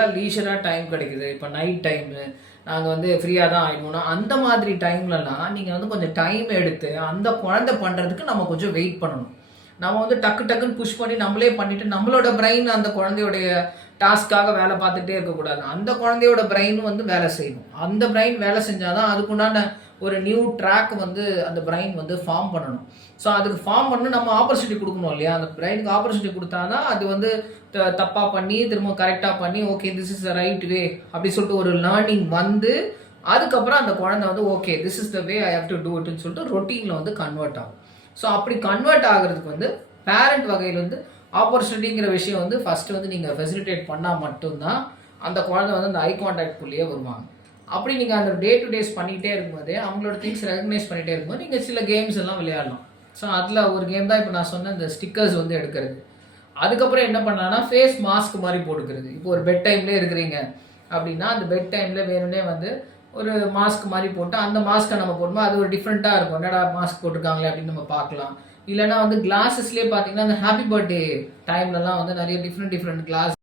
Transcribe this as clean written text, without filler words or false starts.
நல்லா லீஷராக டைம் கிடைக்குது, இப்போ நைட் டைமு நாங்கள் வந்து ஃப்ரீயாக தான் ஆகிடுவோம்னா அந்த மாதிரி டைம்லலாம் நீங்கள் வந்து கொஞ்சம் டைம் எடுத்து அந்த குழந்தை பண்ணுறதுக்கு நம்ம கொஞ்சம் வெயிட் பண்ணணும். நம்ம வந்து டக்கு டக்குன்னு புஷ் பண்ணி நம்மளே பண்ணிட்டு நம்மளோட பிரெயின் அந்த குழந்தையுடைய டாஸ்க்காக வேலை பார்த்துட்டே இருக்கக்கூடாது. அந்த குழந்தையோட பிரெயினும் வந்து வேலை செய்யணும். அந்த பிரெயின் வேலை செஞ்சாதான் அதுக்குண்டான ஒரு நியூ ட்ராக் வந்து அந்த பிரெயின் வந்து ஃபார்ம் பண்ணணும். ஸோ அதுக்கு ஃபார்ம் பண்ண நம்ம ஆப்பர்ச்சுனிட்டி கொடுக்கணும் இல்லையா? அந்த பிரெயினுக்கு ஆப்பர்ச்சுனிட்டி கொடுத்தா தான் அது வந்து தப்பாக பண்ணி திரும்ப கரெக்டாக பண்ணி okay this is the right way அப்படி சொல்லிட்டு ஒரு லேர்னிங் வந்து அதுக்கப்புறம் அந்த குழந்தை வந்து okay this is the way I have to do இட்னு சொல்லிட்டு ரொட்டீனில் வந்து கன்வெர்ட் ஆகும். ஸோ அப்படி கன்வெர்ட் ஆகிறதுக்கு வந்து பேரண்ட் வகையில் வந்து ஆப்பர்ச்சுனிட்டிங்கிற விஷயம் வந்து ஃபஸ்ட்டு வந்து நீங்கள் ஃபெசிலிட்டேட் பண்ணால் மட்டும்தான் அந்த குழந்தை வந்து அந்த ஐ கான்டாக்ட்குள்ளேயே வருவாங்க. அப்படி நீங்கள் அந்த டே டு டேஸ் பண்ணிகிட்டே இருக்கும்போதே அவங்களோட திங்ஸ் ரெகக்னைஸ் பண்ணிகிட்டே இருக்கும்போது நீங்கள் சில கேம்ஸ் எல்லாம் விளையாடலாம். ஸோ அதில் ஒரு கேம் தான் இப்போ நான் சொன்ன இந்த ஸ்டிக்கர்ஸ் வந்து எடுக்கிறது. அதுக்கப்புறம் என்ன பண்ணலான்னா ஃபேஸ் மாஸ்க் மாதிரி போட்டுக்கிறது. இப்போ ஒரு பெட் டைம்லேயே இருக்கிறீங்க அப்படின்னா அந்த பெட் டைமில் வேணும்னே வந்து ஒரு மாஸ்க் மாதிரி போட்டு அந்த மாஸ்க்கை நம்ம போடும்போது அது ஒரு டிஃப்ரெண்ட்டாக இருக்கும். என்னடா மாஸ்க் போட்டிருக்காங்களே அப்படின்னு நம்ம பார்க்கலாம். இல்லைனா வந்து கிளாஸஸ்லேயே பார்த்தீங்கன்னா அந்த ஹாப்பி பர்த்டே டைம்லலாம் வந்து நிறைய டிஃப்ரெண்ட் கிளாஸ்